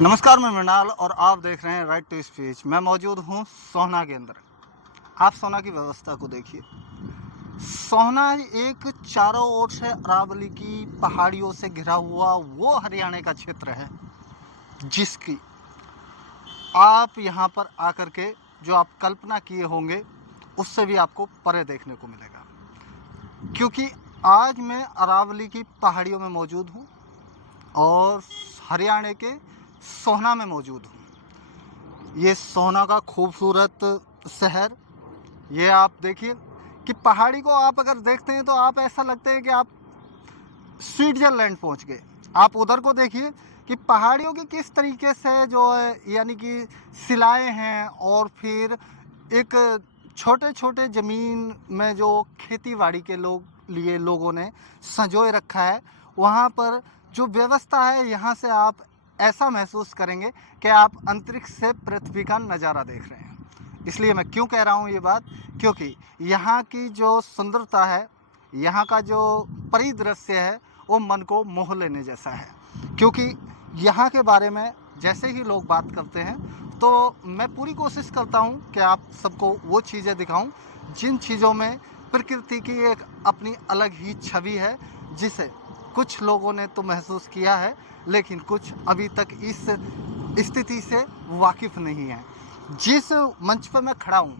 नमस्कार, मैं मृणाल और आप देख रहे हैं राइट टू स्पीच। मैं मौजूद हूँ सोहना के अंदर। आप सोहना की व्यवस्था को देखिए। सोहना एक चारों ओर से अरावली की पहाड़ियों से घिरा हुआ वो हरियाणा का क्षेत्र है जिसकी आप यहाँ पर आकर के जो आप कल्पना किए होंगे उससे भी आपको परे देखने को मिलेगा, क्योंकि आज मैं अरावली की पहाड़ियों में मौजूद हूँ और हरियाणा के सोहना में मौजूद हूँ। ये सोहना का खूबसूरत शहर, ये आप देखिए कि पहाड़ी को आप अगर देखते हैं तो आप ऐसा लगता है कि आप स्विट्जरलैंड पहुंच गए। आप उधर को देखिए कि पहाड़ियों की किस तरीके से जो है यानी कि सिलाएं हैं, और फिर एक छोटे छोटे ज़मीन में जो खेती बाड़ी के लिए लोगों ने संजोए रखा है, वहाँ पर जो व्यवस्था है, यहाँ से आप ऐसा महसूस करेंगे कि आप अंतरिक्ष से पृथ्वी का नज़ारा देख रहे हैं। इसलिए मैं क्यों कह रहा हूँ ये बात, क्योंकि यहाँ की जो सुंदरता है, यहाँ का जो परिदृश्य है, वो मन को मोह लेने जैसा है। क्योंकि यहाँ के बारे में जैसे ही लोग बात करते हैं तो मैं पूरी कोशिश करता हूँ कि आप सबको वो चीज़ें दिखाऊं जिन चीज़ों में प्रकृति की एक अपनी अलग ही छवि है, जिसे कुछ लोगों ने तो महसूस किया है लेकिन कुछ अभी तक इस स्थिति से वाकिफ़ नहीं है। जिस मंच पर मैं खड़ा हूँ,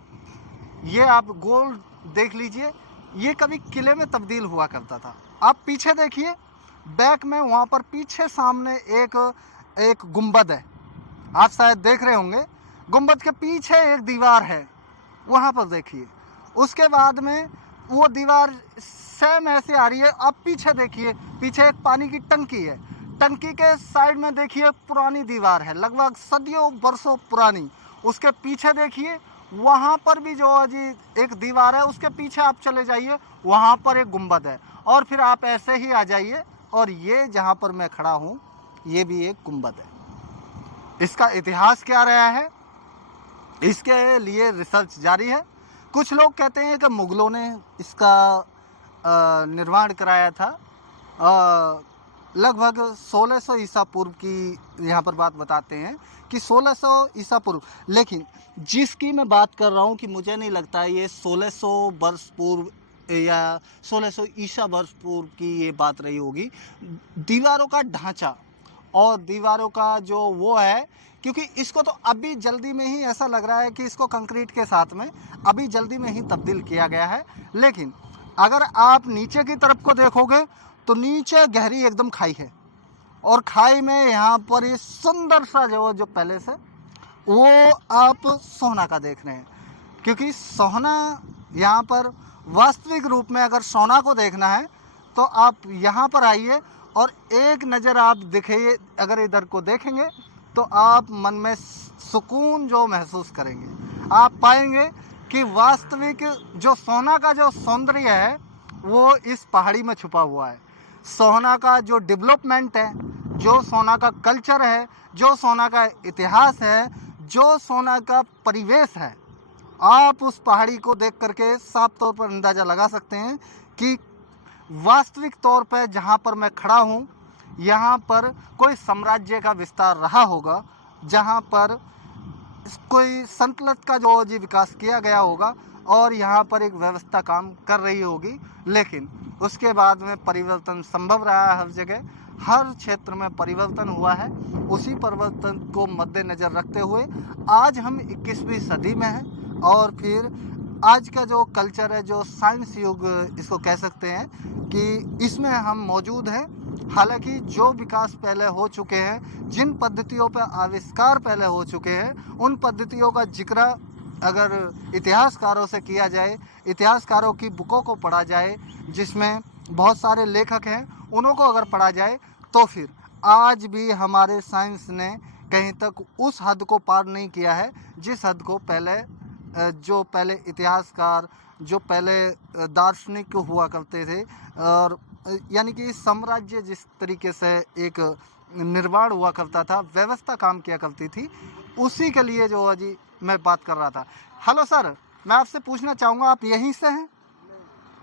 ये आप गोल देख लीजिए, ये कभी किले में तब्दील हुआ करता था। आप पीछे देखिए, बैक में वहाँ पर पीछे सामने एक गुंबद है, आप शायद देख रहे होंगे। गुंबद के पीछे एक दीवार है, वहाँ पर देखिए। उसके बाद में वो दीवार सेम ऐसे आ रही है। आप पीछे देखिए, पीछे एक पानी की टंकी है, टंकी के साइड में देखिए पुरानी दीवार है, लगभग सदियों वर्षों पुरानी। उसके पीछे देखिए, वहाँ पर भी जो जी एक दीवार है, उसके पीछे आप चले जाइए, वहाँ पर एक गुंबद है, और फिर आप ऐसे ही आ जाइए और ये जहाँ पर मैं खड़ा हूँ, ये भी एक गुंबद है। इसका इतिहास क्या रहा है, इसके लिए रिसर्च जारी है। कुछ लोग कहते हैं कि मुग़लों ने इसका निर्माण कराया था। लगभग 1600 ईसा पूर्व की यहाँ पर बात बताते हैं कि 1600 ईसा पूर्व, लेकिन जिसकी मैं बात कर रहा हूँ कि मुझे नहीं लगता ये 1600 वर्ष पूर्व या 1600 ईसा वर्ष पूर्व की ये बात रही होगी। दीवारों का ढांचा और दीवारों का जो वो है, क्योंकि इसको तो अभी जल्दी में ही ऐसा लग रहा है कि इसको कंक्रीट के साथ में अभी जल्दी में ही तब्दील किया गया है, लेकिन अगर आप नीचे की तरफ को देखोगे तो नीचे गहरी एकदम खाई है, और खाई में यहाँ पर ये सुंदर सा जो पैलेस है वो आप सोहना का देख रहे हैं। क्योंकि सोहना यहाँ पर वास्तविक रूप में अगर सोना को देखना है तो आप यहाँ पर आइए और एक नज़र आप दिखिए, अगर इधर को देखेंगे तो आप मन में सुकून जो महसूस करेंगे। आप पाएंगे कि वास्तविक जो सोहना का जो सौंदर्य है वो इस पहाड़ी में छुपा हुआ है। सोहना का जो डेवलपमेंट है, जो सोहना का कल्चर है, जो सोहना का इतिहास है, जो सोहना का परिवेश है, आप उस पहाड़ी को देख करके साफ तौर पर अंदाज़ा लगा सकते हैं कि वास्तविक तौर पर जहाँ पर मैं खड़ा हूँ, यहाँ पर कोई साम्राज्य का विस्तार रहा होगा, जहाँ पर कोई संतलत का जो जी विकास किया गया होगा और यहाँ पर एक व्यवस्था काम कर रही होगी। लेकिन उसके बाद में परिवर्तन संभव रहा है, हर जगह हर क्षेत्र में परिवर्तन हुआ है। उसी परिवर्तन को मद्देनज़र रखते हुए आज हम 21वीं सदी में हैं, और फिर आज का जो कल्चर है, जो साइंस युग इसको कह सकते हैं, कि इसमें हम मौजूद हैं। हालांकि जो विकास पहले हो चुके हैं, जिन पद्धतियों पर आविष्कार पहले हो चुके हैं, उन पद्धतियों का जिक्र अगर इतिहासकारों से किया जाए, इतिहासकारों की बुकों को पढ़ा जाए, जिसमें बहुत सारे लेखक हैं, उनको अगर पढ़ा जाए, तो फिर आज भी हमारे साइंस ने कहीं तक उस हद को पार नहीं किया है जिस हद को पहले इतिहासकार, जो पहले दार्शनिक हुआ करते थे, और यानी कि साम्राज्य जिस तरीके से एक निर्माण हुआ करता था, व्यवस्था काम किया करती थी, उसी के लिए जो जी मैं बात कर रहा था। हेलो सर, मैं आपसे पूछना चाहूँगा, आप यहीं से हैं?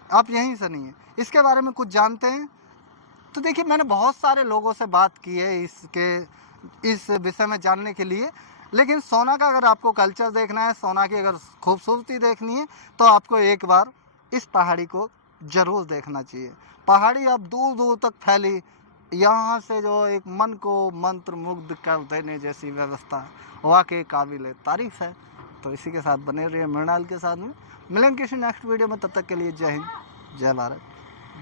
आप यहीं से नहीं हैं, इसके बारे में कुछ जानते हैं? तो देखिए, मैंने बहुत सारे लोगों से बात की है इसके इस विषय में जानने के लिए। लेकिन सोना का अगर आपको कल्चर देखना है, सोना की अगर खूबसूरती देखनी है, तो आपको एक बार इस पहाड़ी को ज़रूर देखना चाहिए। पहाड़ी अब दूर दूर तक फैली, यहाँ से जो एक मन को मंत्र मुग्ध कर देने जैसी व्यवस्था वाकई काबिल तारीफ है। तो इसी के साथ बने रहिए मृणाल के साथ में। मिलेंगे किसी नेक्स्ट वीडियो में, तब तक के लिए जय हिंद, जय भारत,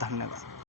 धन्यवाद।